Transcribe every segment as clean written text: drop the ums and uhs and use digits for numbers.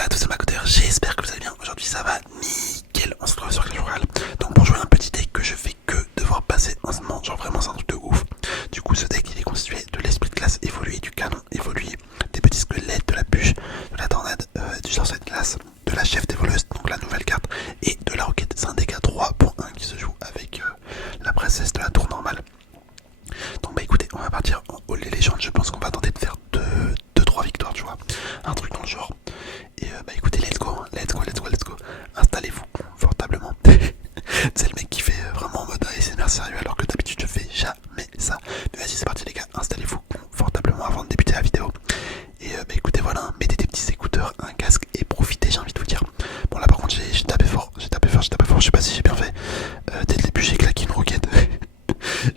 à tous, c'est Macoteur, j'espère que vous allez bien. Aujourd'hui ça va nickel, on se retrouve sur Clash Royale. Donc pour jouer un petit deck que je fais que devoir passer en ce moment, genre vraiment c'est un truc de ouf. Du coup ce deck il est constitué de l'esprit de classe évolué, du canon évolué, des petits squelettes, de la bûche, de la tornade, du sorcier de glace, de la chef des voleuses, donc la nouvelle carte, et de la roquette. C'est un deck à 3.1 qui se joue avec la princesse de la tour normale. Donc bah écoutez, on va partir en Hall des légendes, je pense qu'on va tenter de faire 2-3 victoires, tu vois, un truc dans le genre. Et bah écoutez, let's go, hein. Let's go. Installez-vous confortablement. C'est le mec qui fait vraiment en mode ASMR sérieux alors que d'habitude je fais jamais ça. Mais vas-y, c'est parti les gars, installez-vous confortablement avant de débuter la vidéo. Et bah écoutez, voilà, hein. Mettez des petits écouteurs, un casque et profitez, j'ai envie de vous dire. Bon là par contre j'ai tapé fort, je sais pas si j'ai bien fait. Dès le début j'ai claqué une roquette.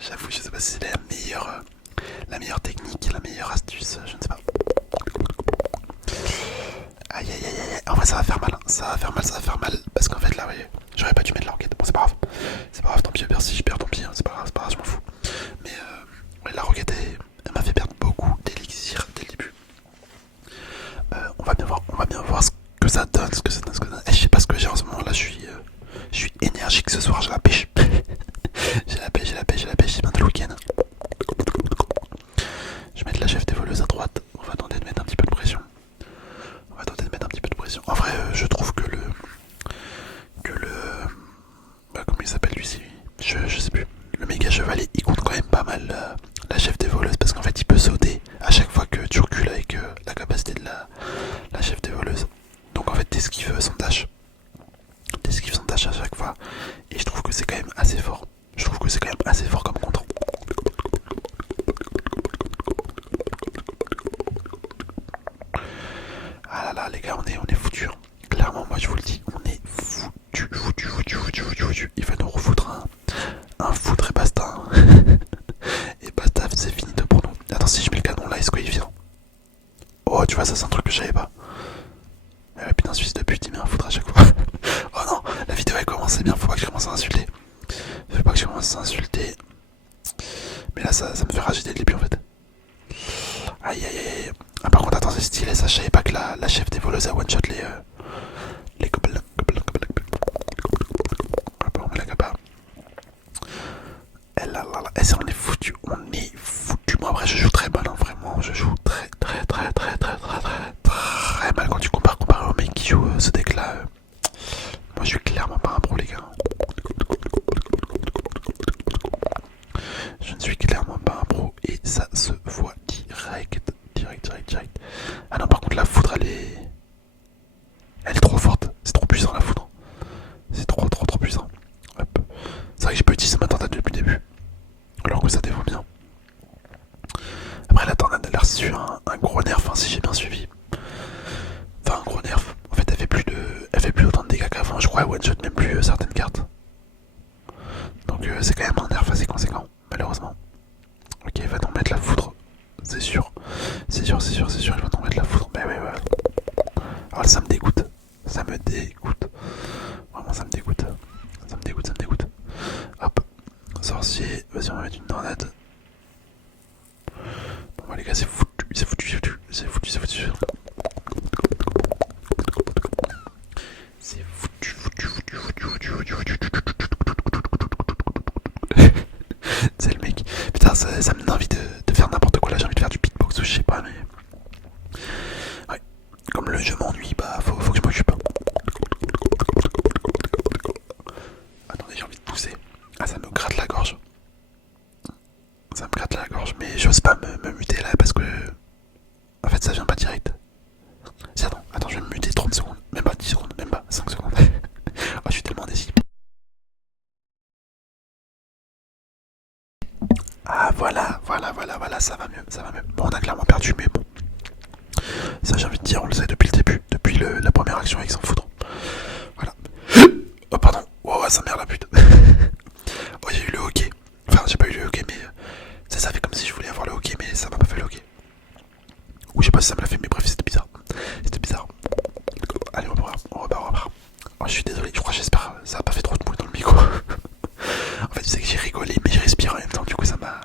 J'avoue, je sais pas si c'est la meilleure technique, la meilleure astuce, je ne sais pas. Aïe aïe aïe aïe, en vrai ça va faire mal, hein. Ça va faire mal, parce qu'en fait là, ouais, j'aurais pas dû mettre la roquette, bon c'est pas grave. C'est pas grave, tant pis, si je perds, tant pis, hein. C'est pas grave, je m'en fous. Mais ouais, la roquette, elle m'a fait perdre beaucoup d'élixir dès le début. On va bien voir ce que ça donne, ce que ça donne. Et je sais pas ce que j'ai en ce moment là, je suis énergique ce soir, j'ai la pêche. j'ai la pêche, c'est bientôt le week-end. Je vais mettre la chef des voleuses à droite, on va tenter de mettre un petit peu de pression. En vrai, je trouve que comment il s'appelle lui, je sais plus. Le méga chevalier, il compte quand même pas mal la chef des voleuses parce qu'en fait, il peut sauter à chaque fois que tu recules avec la capacité de la chef des voleuses. Donc en fait, t'esquives son dash. T'esquives son dash à chaque fois. Et je trouve que c'est quand même assez fort. Comme contre. Ah là là, les gars, on est foutus. Clairement, moi je vous le dis, on est foutu. Il va nous refoutre un foutre et basta. Et basta, c'est fini de pour nous. Attends, si je mets le canon là, est-ce qu'il vient? Oh, tu vois, ça c'est un truc que je savais pas. Putain, Suisse de pute, il met un foutre à chaque fois. Oh non, la vidéo elle commence, c'est bien, faut pas que je commence à insulter. Mais là, ça me fait rager dès le début en fait. Aïe aïe aïe. Ah, par contre, attends, c'est stylé, ça je savais pas que la chef des voleuses a one shot les gobelins. On met la capa. Et là, on est foutu. Moi, après, je joue très mal, hein, vraiment. Je joue très mal quand tu compares au mec qui joue ce deck là. Moi, je suis clairement pas un pro, les gars. Je ne suis clairement pas un pro et ça se voit direct. Ah non, par contre, la foudre, elle est trop forte. C'est trop puissant, la foudre. C'est trop puissant. Hop. C'est vrai que j'ai pas utilisé ma tornade depuis le début. Alors que ça défend bien. Après, la tornade, elle a reçu un gros nerf, hein, si j'ai bien suivi. Enfin, un gros nerf. En fait, elle fait plus autant de dégâts qu'avant. Je crois qu'elle one-shot même plus certaines cartes. Donc, c'est quand même un nerf assez conséquent, malheureusement. Ok, il va nous mettre la foudre. C'est sûr. Il va nous mettre la foudre. Mais ouais. Alors, ça me dégoûte. Vraiment, ça me dégoûte. Hop. Sorcier. Vas-y, on va mettre une tornade. Bon, bah, les gars, c'est foutu. C'est foutu. C'est le mec. Putain, ça me donne envie de faire n'importe quoi là. J'ai envie de faire du beatbox ou je sais pas, mais. Ouais. Comme le jeu m'ennuie, bah faut que je m'occupe. Attendez, j'ai envie de pousser. Ah, ça me gratte la gorge. Mais j'ose pas me muter là parce que. En fait, ça vient pas direct. Si, attends, je vais me muter 30 secondes. Même pas 10 secondes, même pas 5 secondes. Oh, je suis tellement déçu. Ah, voilà, ça va mieux. Bon, on a clairement perdu, mais bon. Ça, j'ai envie de dire, on le sait depuis le début, depuis la première action avec son foudre. Voilà. Oh, pardon. Oh, ça merde la pute. Oh, il y a eu le hockey. Enfin, j'ai pas eu le hockey, mais ça fait comme si je voulais avoir le hockey, mais ça m'a pas fait le hockey. Ou je sais pas si ça me l'a fait, mais bref, c'était bizarre. Allez, on repart. Oh, je suis désolé, j'espère, ça a pas fait trop de bruit dans le micro. En fait, tu sais que j'ai rigolé, mais j'ai respiré en même temps, du coup, ça m'a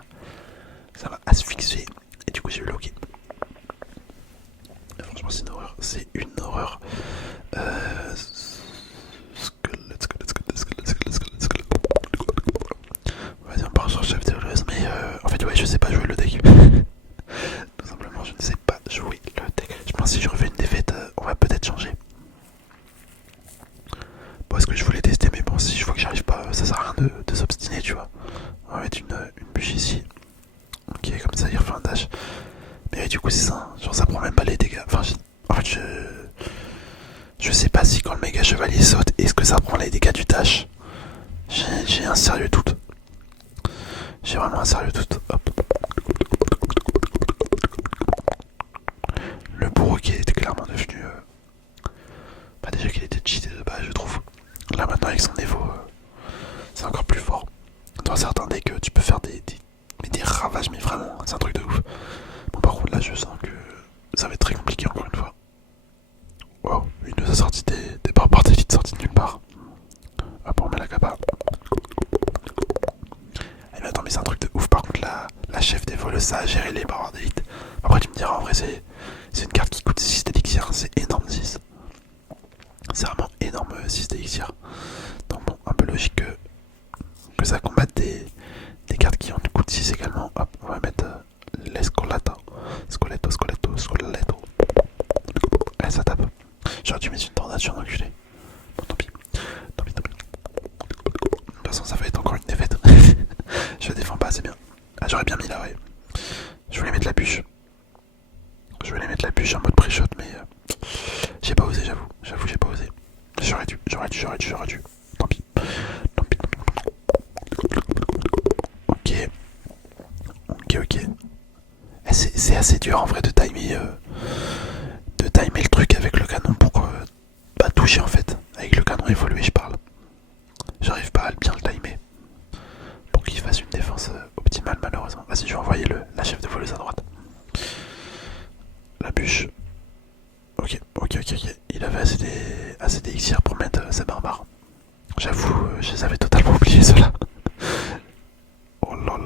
asphyxié. Et du coup, j'ai eu le hockey. Franchement, c'est une horreur. peut-être changer. Bon, est-ce que je voulais tester, mais bon, si je vois que j'arrive pas, ça sert à rien de s'obstiner, tu vois. On va mettre une bûche ici. Ok, comme ça il refait un dash. Mais du coup c'est ça, hein. Genre ça prend même pas les dégâts. Enfin, en fait je sais pas si quand le méga chevalier saute, est-ce que ça prend les dégâts du dash. J'ai un sérieux doute. J'ai vraiment un sérieux doute. Hop. Le bourreau qui était clairement devenu... Bah déjà qu'il était cheaté de base je trouve. Là maintenant avec son niveau, c'est encore plus fort. Dans certains decks tu peux faire des ravages, mais vraiment, c'est un truc de ouf. Bon par contre là je sens que ça va être très compliqué encore une fois. Wow, il nous a sorti des barbares d'élite sortis de nulle part. Hop, on met la capa. Eh mais attends, mais c'est un truc de ouf. Par contre, la chef des voleuses, ça a géré les barbares d'élite. Après, tu me diras, en vrai, c'est une carte qui coûte 6 d'élixir. C'est énorme 6. C'est vraiment énorme 6 d'élixir. Donc, bon, un peu logique que ça combatte des cartes qui en coûtent 6 également. Hop, on va mettre l'escolata. Scoletto. Eh, ça tape. J'aurais dû mettre une tornade, enculé. Bon, tant pis. De toute façon, ça va être encore une défaite. Je défends pas assez bien. Ah, j'aurais bien mis là, ouais. Je voulais mettre la bûche. En mode pré-shot, mais j'ai pas osé, j'avoue. J'ai pas osé. J'aurais dû. Tant pis. Ok. C'est assez dur en vrai de timer le truc avec le canon pour pas toucher en fait. Avec le canon évolué, je parle. J'arrive pas à bien le timer pour qu'il fasse une défense optimale malheureusement. Vas-y, je vais envoyer la chef de voleuse à droite. La bûche. Ok. Il avait assez d'élixir pour mettre ses barbares. J'avoue, je les avais totalement oubliés ceux-là. Oh là,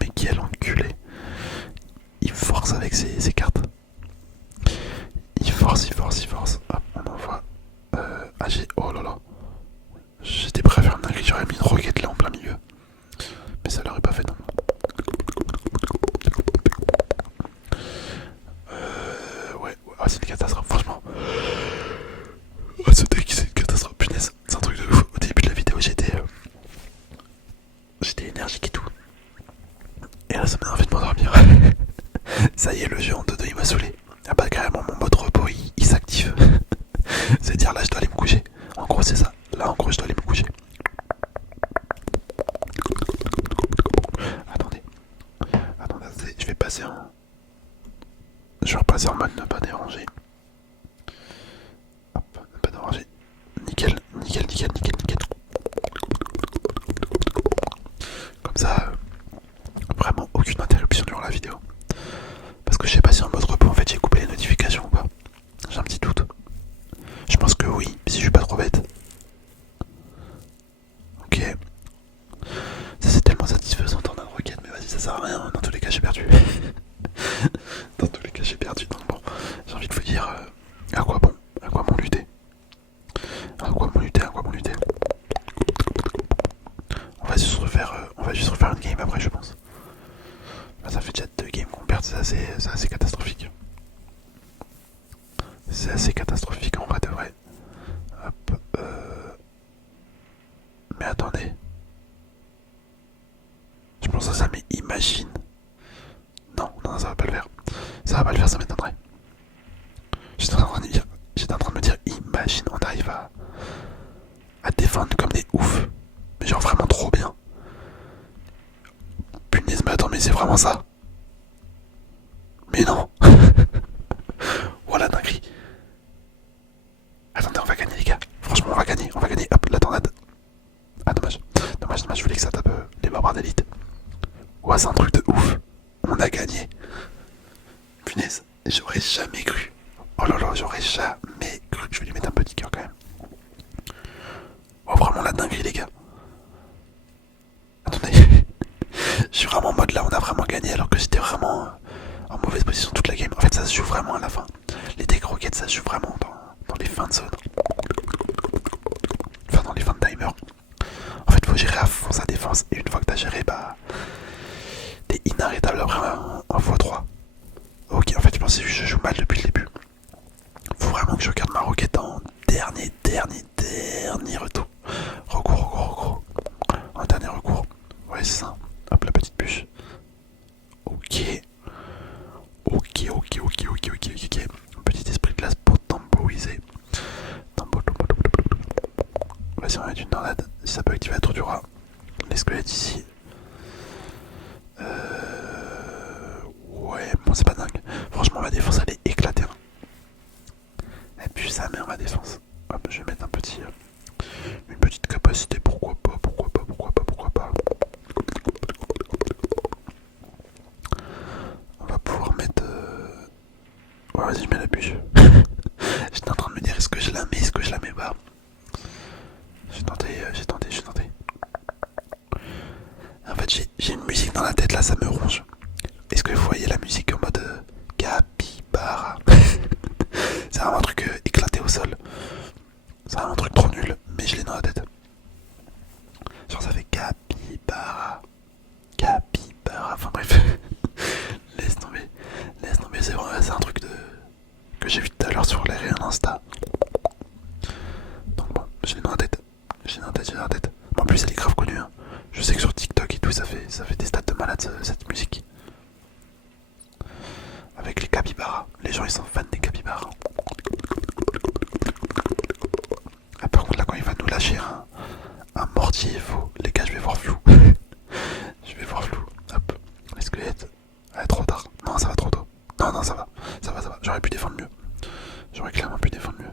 mais quel enculé. Il force avec ses cartes. Il force. Hop, on envoie. Oh là là. J'étais prêt à faire une dinguerie, j'aurais mis une roquette là en plein milieu. Mais ça l'aurait pas fait non. Ouais, c'est une catastrophe, franchement. Ce deck c'est une catastrophe, punaise. C'est un truc de ouf. Au début de la vidéo j'étais énergique et tout. Et là ça m'a envie de m'endormir. Ça y est, le jeu en 2-2 il m'a saoulé. Ah bah carrément mon mode repos il s'active. C'est-à-dire là je dois aller me coucher. En gros c'est ça. Là en gros je dois aller me coucher. Attendez, je vais passer en... Je vais repasser en mode ne pas déranger. Hop, ne pas déranger. Nickel. Comme ça, vraiment aucune interruption durant la vidéo. Parce que je sais pas si en mode repos en fait j'ai coupé les notifications ou pas. J'ai un petit doute. Je pense que oui, si je suis pas trop bête. Ok. Ça c'est tellement satisfaisant d'entendre une requête, mais vas-y ça sert à rien, dans tous les cas j'ai perdu. Donc bon, j'ai envie de vous dire à quoi bon lutter. On va juste refaire une game après je pense. Là, ça fait déjà 2 games qu'on perd, c'est assez catastrophique. C'est assez catastrophique en vrai de vrai. Hop, mais attendez. Je pense à ça, mais imagine. Non, ça va pas le faire. Ça m'étonnerait. J'étais en train de me dire, imagine, on arrive à défendre comme des oufs. Mais genre vraiment trop bien. Punaise, mais attends, mais c'est vraiment ça. Mais non. Voilà dinguerie. Attendez, on va gagner les gars. Franchement, on va gagner. Hop, la tornade. Ah dommage, je voulais que ça tape les barbares d'élite. Ouais, c'est un truc de ouf. On a gagné. Punaise, j'aurais jamais cru. Oh là là, j'aurais jamais cru. Je vais lui mettre un petit cœur quand même. Oh vraiment la dinguerie les gars. Attendez. Je suis vraiment en mode là, on a vraiment gagné alors que j'étais vraiment en mauvaise position toute la game. En fait ça se joue vraiment à la fin. Les decks roquettes ça se joue vraiment dans les fins de zone. Enfin dans les fins de timer. En fait faut gérer à fond sa défense. Et une fois que t'as géré, bah t'es inarrêtable après en x3. Ok, en fait je pensais que je joue mal depuis le début. Faut vraiment donc je regarde ma roquette en dernier retour. Recours. En dernier recours. Ouais, c'est ça. Hop, la petite bûche. Ok. Petit esprit de glace pour temporiser. Vas-y, on va mettre une tornade. Si ça peut activer la tour du rat. Les squelettes ici. Ouais, bon, c'est pas dingue. Franchement, ma défense, elle est éclatée. Et puis, sa mère, ma défense. Hop, je vais mettre une petite capacité. Pourquoi pas. On va pouvoir mettre. Ouais, vas-y, je mets la bûche. J'étais en train de me dire, est-ce que je la mets pas. J'ai tenté. En fait, j'ai une musique dans la tête là, ça me ronge. Est-ce que vous voyez la musique en mode capybara? C'est vraiment un truc éclaté au sol. C'est vraiment un truc trop nul, mais je l'ai dans la tête. Genre ça fait capybara. Enfin bref. Laisse tomber, c'est un truc que j'ai vu tout à l'heure sur les réels Insta. Donc bon, je l'ai dans la tête. En plus elle est grave connue. Hein. Je sais que sur TikTok et tout ça fait des stats de malade cette musique. Avec les capybaras. Les gens ils sont fans des capybaras. Ah, par contre là quand il va nous lâcher un mortier, les gars je vais voir flou. Hop, les squelettes. Ah, trop tard. Non, ça va trop tôt. Non, ça va. J'aurais pu défendre mieux. J'aurais clairement pu défendre mieux.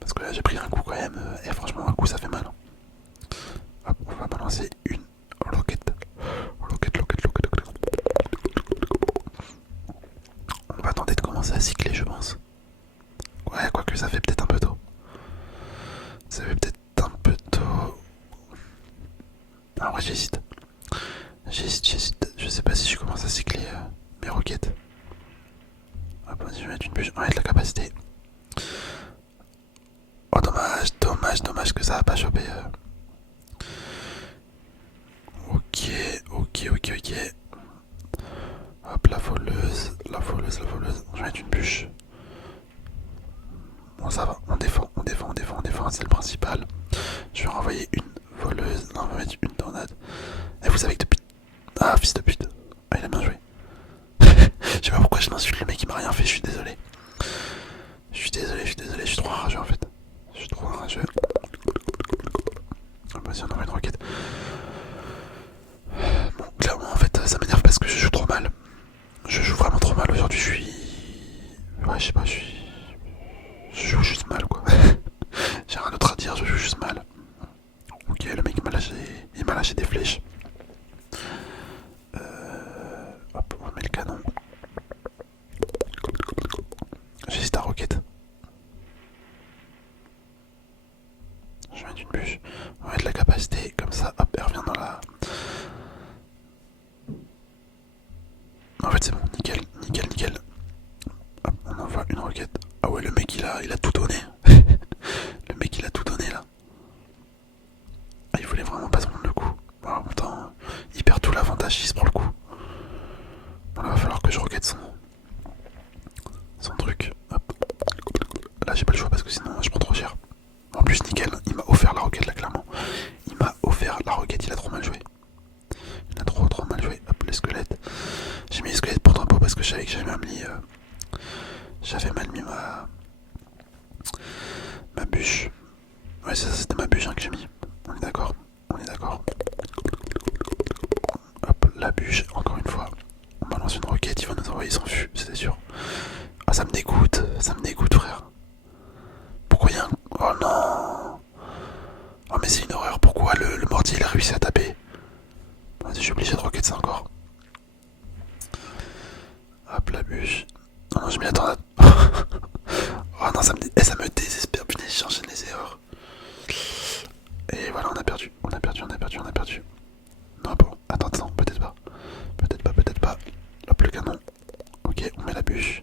Parce que là j'ai pris un coup quand même. Et franchement un coup ça fait mal. Hop, on va balancer une roquette. On va tenter de commencer à cycler je pense. Ouais, quoique ça fait peut-être un peu tôt. Ah ouais, j'hésite. Je sais pas si je commence à cycler mes roquettes. Hop, vas-y, je vais mettre une bûche. On va mettre la capacité. Oh, dommage que ça a pas chopé. Ok. Hop, la voleuse. Je vais mettre une bûche. Bon, ça va, on défend, c'est le principal. Je vais renvoyer une voleuse. Non, on va mettre une tornade. Et vous savez que depuis. Ah, fils de pute. Ah, il a bien joué. Je sais pas pourquoi je m'insulte, le mec il m'a rien fait, je suis désolé. Je suis trop rageux en fait. Vas-y, on envoie une roquette. Bon, clairement en fait, ça m'énerve parce que je joue trop mal. Je joue vraiment trop mal aujourd'hui, je suis. Ouais, je sais pas, je joue juste mal quoi. J'ai rien d'autre à dire, je joue juste mal. Ok, le mec il m'a lâché des flèches. Hop, on met le canon. J'hésite à roquette. Je vais mettre une bûche. On va mettre la capacité, comme ça, hop, elle revient dans la. En fait, c'est bon, nickel. Hop, on envoie une roquette. Ah ouais, le mec il a tout donné. Le mec il a tout donné là. Ah, il voulait vraiment pas se prendre le coup. Bon, en même temps, il perd tout l'avantage s'il se prend le coup. Bon, là, va falloir que je roquette son truc. Hop. Là, j'ai pas le choix parce que sinon je prends trop cher. En plus, nickel, il m'a offert la roquette là, clairement. Il m'a offert la roquette, il a trop mal joué. Il a trop mal joué. Hop, les squelettes. J'ai mis les squelettes pour drapeau parce que je savais que j'avais mal mis. J'avais mal mis ma bûche. Ouais, ça c'était ma bûche hein, que j'ai mis. On est d'accord. Hop, la bûche, encore une fois. On balance une roquette, il va nous envoyer son fût, c'était sûr. Ah, ça me dégoûte, frère. Pourquoi il y a un. Oh non. Oh, mais c'est une horreur. Pourquoi le mortier il a réussi à taper? Vas-y, je suis obligé de roquette ça encore. Hop, la bûche. Non, j'ai mis la tornade. Oh non, ça me désespère. Putain, j'enchaîne les erreurs. Et voilà, on a perdu. Non, bon, attends, peut-être pas. Hop, le canon. Ok, on met la bûche.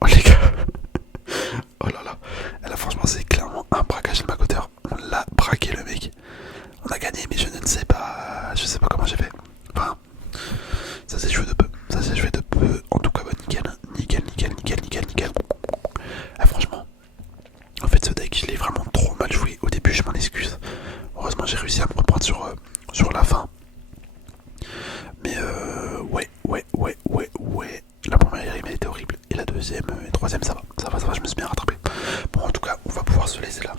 Oh les gars. Oh là là. Et là, franchement, c'est clairement un braquage de ma coteur. On l'a braqué, le mec. On a gagné, mais je ne sais pas. Je sais pas comment j'ai fait. Enfin, ça s'est joué de peu. En tout cas, bah, nickel. sur la fin. Mais ouais. La première rime elle était horrible. Et la deuxième et troisième ça va, je me suis bien rattrapé. Bon en tout cas on va pouvoir se laisser là.